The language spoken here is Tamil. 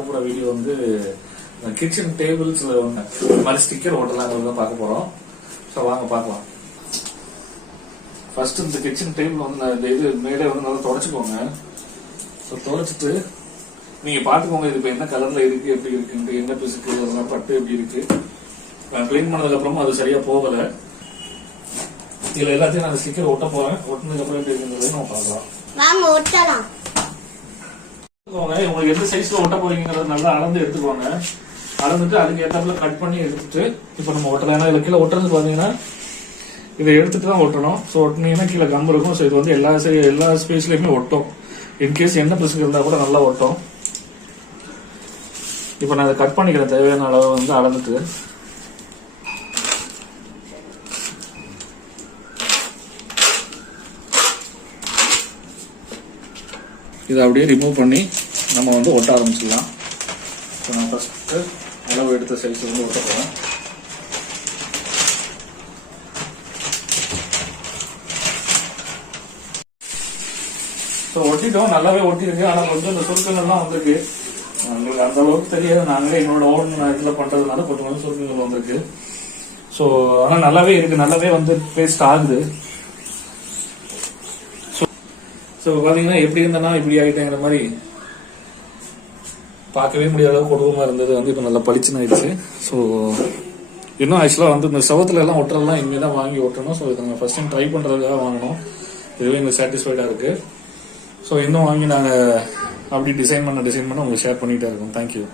பார்க்கக்கூட வீடியோ வந்து கிச்சன் டேபிள்ஸ்ல ஒன்று இந்த மாதிரி ஸ்டிக்கர் ஓட்டலாங்கிறது தான் பார்க்க போறோம். ஸோ வாங்க பார்க்கலாம். ஃபர்ஸ்ட் இந்த கிச்சன் டேபிள் வந்து இந்த இது மேலே வந்து நல்லா தொடச்சிக்கோங்க. ஸோ தொடச்சிட்டு நீங்க பார்த்துக்கோங்க இது இப்போ என்ன கலர்ல இருக்கு எப்படி இருக்கு என்ன பிசுக்கு அதெல்லாம் பட்டு எப்படி இருக்கு. நான் க்ளீன் பண்ணதுக்கு அப்புறமா அது சரியா போகலை. இதுல எல்லாத்தையும் நான் ஸ்டிக்கர் ஒட்ட போறேன். ஒட்டினதுக்கு அப்புறம் எப்படி இருக்குங்கிறது நம்ம பார்க்கலாம். வாங்க ஒட்டலாம். உங்களுக்கு எந்த சைஸ்ல ஒட்ட போறீங்கிறத நல்லா அளந்து எடுத்துக்கோங்க. அளந்துட்டு அதுக்கு ஏத்தாப்புல கட் பண்ணி எடுத்துட்டு இப்போ நம்ம ஒட்டலாம் ஏன்னா இதில் கீழே ஒட்டுறது பார்த்தீங்கன்னா இதை எடுத்துட்டு தான் ஒட்டணும். ஸோ ஒட்டினீங்கன்னா கீழே கம் இருக்கும். ஸோ இது வந்து எல்லா எல்லா ஸ்பேஸ்லையுமே ஒட்டும். இன்கேஸ் என்ன பிரச்சனை இருந்தால் கூட நல்லா ஒட்டும். இப்போ நான் அதை கட் பண்ணிக்கிறேன். தேவையான அளவு வந்து அளந்துட்டு. இதை அப்படியே ரிமூவ் பண்ணி நம்ம வந்து ஒட்ட ஆரம்பிச்சிடலாம். இப்போ நான் ஃபஸ்ட்டு அளவு எடுத்த சைஸ் வந்து ஒட்ட போகிறேன் ஸோ ஒட்டிட்டோம். நல்லாவே ஒட்டியிருக்கு. ஆனால் கொஞ்சம் இந்த சுருக்கங்கள்லாம் வந்திருக்கு. எங்களுக்கு அந்த அளவுக்கு தெரியாது. நாங்களே என்னோட ஓன் இதில் பண்ணுறதுனால கொஞ்சம் கொஞ்சம் சுருக்கங்கள் வந்திருக்கு. ஸோ ஆனால் நல்லாவே இருக்கு. நல்லாவே வந்து பேஸ்ட் ஆகுது. ஸோ பார்த்தீங்கன்னா எப்படி இருந்தனா இப்படி ஆகிட்டேங்கிற மாதிரி பார்க்கவே முடியாத அளவுக்கு கொடூரமாக இருந்தது. வந்து இப்போ நல்லா பளிச்சுன்னு ஆயிடுச்சு ஸோ இன்னும் ஆக்சுவலாக வந்து இந்த செவத்துல எல்லாம் ஒட்டுறதெல்லாம் இங்கே தான் வாங்கி ஒட்டணும். ஸோ இதை நாங்கள் ஃபஸ்ட் டைம் ட்ரை பண்ணுறதுக்காக வாங்கினோம் இதுவே எங்களுக்கு சாட்டிஸ்ஃபைடாக இருக்குது ஸோ இன்னும் வாங்கி நாங்கள் அப்படி டிசைன் பண்ண டிசைன் பண்ண உங்களுக்கு ஷேர் பண்ணிகிட்டே இருக்கோம். தேங்க்யூ